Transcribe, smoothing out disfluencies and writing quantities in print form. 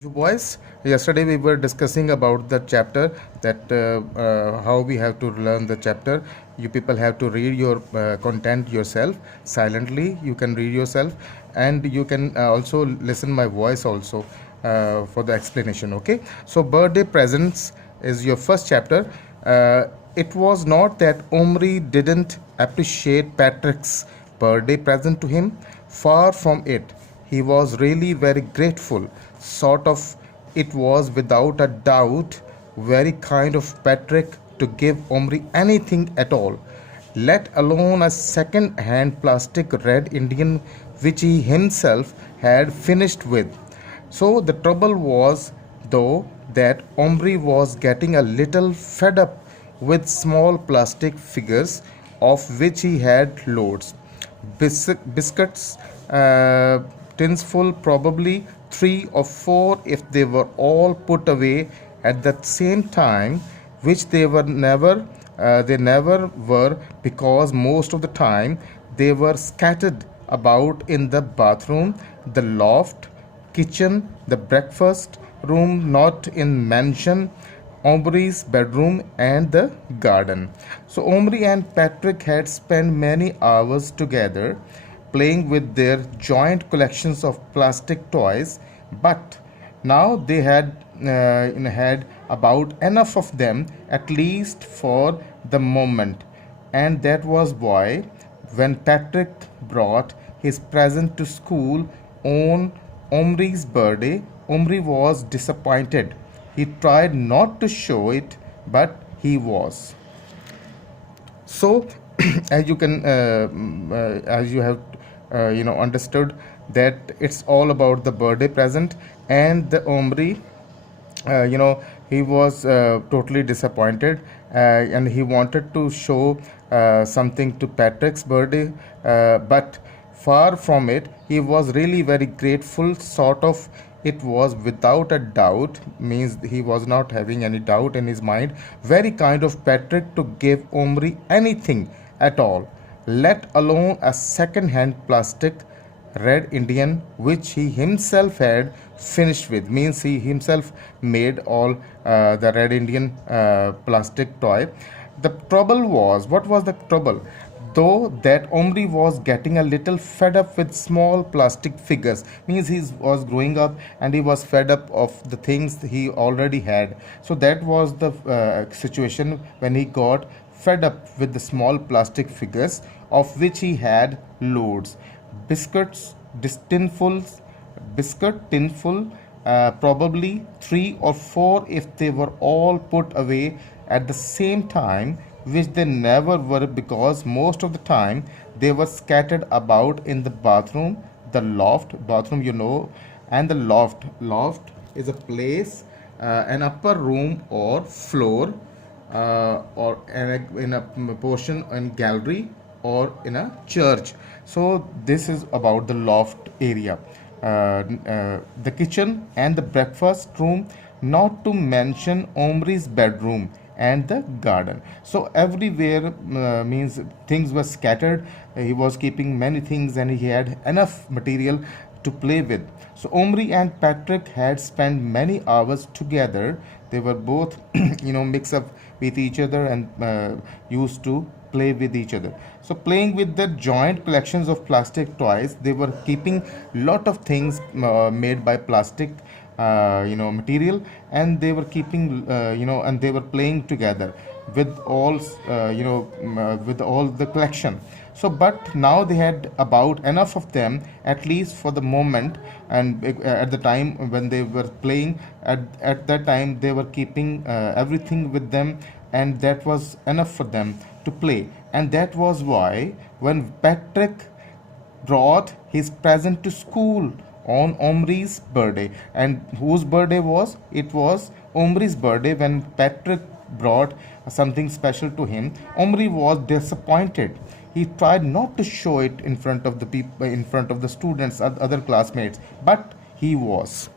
You boys, yesterday we were discussing about the chapter that how we have to learn the chapter. You people have to read your content yourself silently. You can read yourself, and you can also listen my voice also for the explanation. Okay. So birthday presents is your first chapter. It was not that Omri didn't appreciate Patrick's birthday present to him. Far from it. He was really very grateful. Sort of, it was without a doubt very kind of Patrick to give Omri anything at all, let alone a second hand plastic red Indian which he himself had finished with. So the trouble was, though, that Omri was getting a little fed up with small plastic figures of which he had loads. Biscuits, tins full, probably three or four if they were all put away at the same time, which they never were, because most of the time they were scattered about in the bathroom, the loft, kitchen, the breakfast room, not in mansion, Omri's bedroom, and the garden. So Omri and Patrick had spent many hours together playing with their joint collections of plastic toys, but now they had about enough of them, at least for the moment. And that was why, when Patrick brought his present to school on Omri's birthday, Omri was disappointed. He tried not to show it, but he was. So, as you can, as you have, understood that it's all about the birthday present, and the Omri, he was totally disappointed, and he wanted to show something to Patrick's birthday, but far from it, he was really very grateful, sort of. It was without a doubt, means he was not having any doubt in his mind, very kind of Patrick to give Omri anything at all, let alone a second hand plastic red Indian which he himself had finished with, means he himself made all the red Indian plastic toy. The trouble was, what was the trouble? Though that Omri was getting a little fed up with small plastic figures, means he was growing up and he was fed up of the things he already had. So that was the situation when he got fed up with the small plastic figures of which he had loads. Biscuits, tinfuls, biscuit tinful, probably three or four if they were all put away at the same time, which they never were, because most of the time they were scattered about in the bathroom, the loft, bathroom, and the loft. Loft is a place, an upper room or floor, or in a portion in gallery or in a church. So this is about the loft area. The kitchen and the breakfast room, not to mention Omri's bedroom and the garden. So everywhere, means things were scattered. He was keeping many things and he had enough material to play with. So Omri and Patrick had spent many hours together. They were both, mix up with each other and used to play with each other. So playing with their joint collections of plastic toys, they were keeping lot of things made by plastic, material, and they were keeping, and they were playing together with all, with all the collection. So, but now they had about enough of them, at least for the moment, and at the time when they were playing, at that time they were keeping everything with them, and that was enough for them to play. And that was why, when Patrick brought his present to school on Omri's birthday. And whose birthday was? It was Omri's birthday. When Patrick brought something special to him, Omri was disappointed. He tried not to show it in front of the people, in front of the students, other classmates, but he was.